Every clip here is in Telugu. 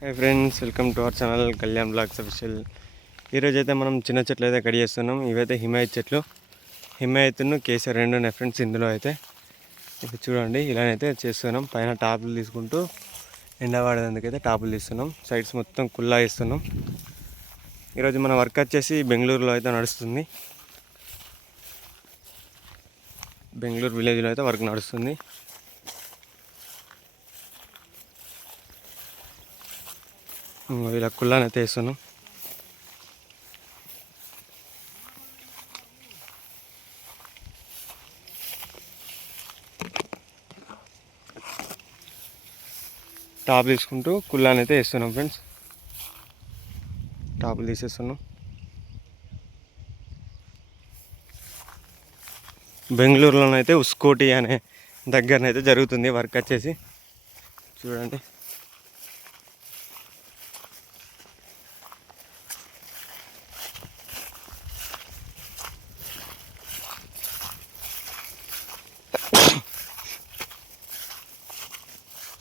Hi friends, welcome to our channel Kalyan blogs official. ఈరోజు అయితే మనం చిన్న చెట్లు అయితే కట్ చేస్తున్నాం. ఇవైతే హిమాయత్ చెట్లు, హిమాయత్ను కేసర్ రెండు ఉన్నాయి ఫ్రెండ్స్. ఇందులో అయితే ఇప్పుడు చూడండి ఇలానైతే చేస్తున్నాం. పైన టాపులు తీసుకుంటూ ఎండవాడేందుకైతే టాపులు తీస్తున్నాం. సైడ్స్ మొత్తం కుల్లా ఇస్తున్నాం. ఈరోజు మన వర్క్ వచ్చేసి బెంగళూరులో అయితే నడుస్తుంది. బెంగళూరు విలేజ్లో అయితే వర్క్ నడుస్తుంది. ఇలా కుల్లానైతే వేస్తున్నాం. టాప్ తీసుకుంటూ కుల్లానైతే వేస్తున్నాం ఫ్రెండ్స్. టాపులు తీసేస్తున్నాం. బెంగళూరులోనైతే ఉస్కోటి అనే దగ్గరనైతే జరుగుతుంది వర్క్ వచ్చేసి. చూడండి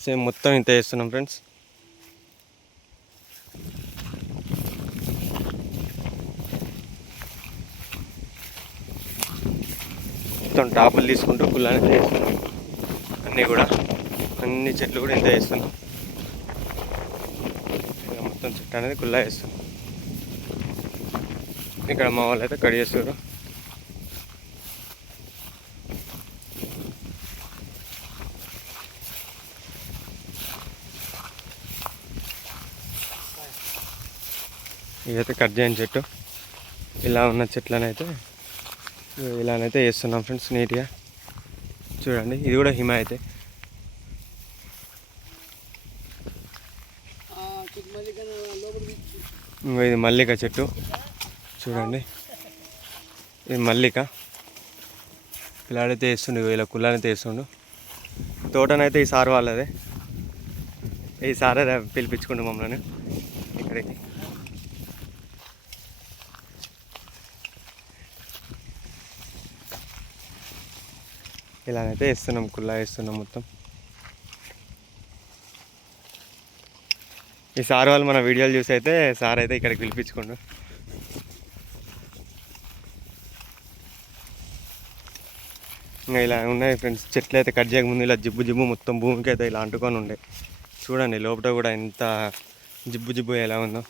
సేమ్ మొత్తం ఇంత వేస్తున్నాం ఫ్రెండ్స్. మొత్తం టాపులు తీసుకుంటూ కుల్లానే వేస్తున్నాం. అన్ని చెట్లు కూడా ఇంత వేస్తున్నాం. మొత్తం చెట్టు అనేది కుల్లా వేస్తున్నాం. ఇక్కడ మా వాళ్ళు అయితే కట్ చేస్తారు. ఇదైతే కట్ చేయని చెట్టు. ఇలా ఉన్న చెట్లనైతే ఇలానైతే వేస్తున్నాం ఫ్రెండ్స్ నీట్గా. చూడండి ఇది కూడా హిమాయతే. ఇది మల్లిక చెట్టు. చూడండి ఇది మల్లిక. పిల్లాడైతే వేస్తుండు, ఇలా కుల్లానైతే వేస్తుండు. తోటనైతే ఈ సార్ వాళ్ళదే. ఈ సారే పిలిపించుకుండు మమ్మల్ని ఇక్కడికి. ఇలానైతే వేస్తున్నాం, కుల్లా వేస్తున్నాం మొత్తం. ఈ సార్ వాళ్ళు మన వీడియోలు చూసి అయితే సార్ అయితే ఇక్కడికి పిలిపించుకోండు. ఇంకా ఇలా ఉన్నాయి ఫ్రెండ్స్. చెట్లు అయితే కట్ చేయకముందు ఇలా జిబ్బు మొత్తం భూమికి అయితే ఇలా అంటుకొని ఉండే. చూడండి లోపల కూడా ఎంత జిబ్బు ఎలా ఉందో.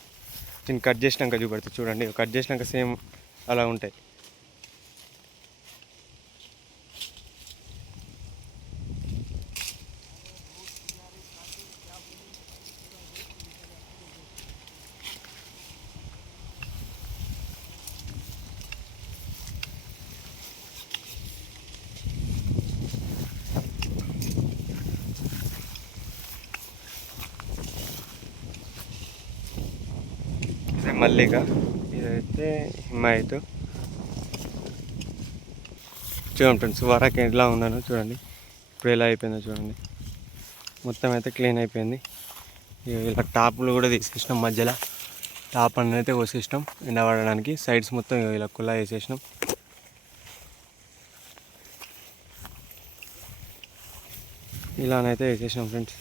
దీన్ని కట్ చేసినాక చూపెడతా చూడండి. కట్ చేసినాక సేమ్ అలా ఉంటాయి. మల్లిక, ఇదైతే హిమాయత్. చూడండి ఫ్రెండ్స్ వరకు ఎలా ఉందనో చూడండి. ఇప్పుడు ఎలా అయిపోయిందో చూడండి. మొత్తం అయితే క్లీన్ అయిపోయింది. ఇలా టాప్లు కూడా తీసేసినాం. మధ్యలో టాప్ అన్నీ అయితే కోసేసినాం ఎండబడడానికి. సైడ్స్ మొత్తం ఇలా కుల్లా వేసేసినాం. ఇలానైతే వేసేసినాం ఫ్రెండ్స్.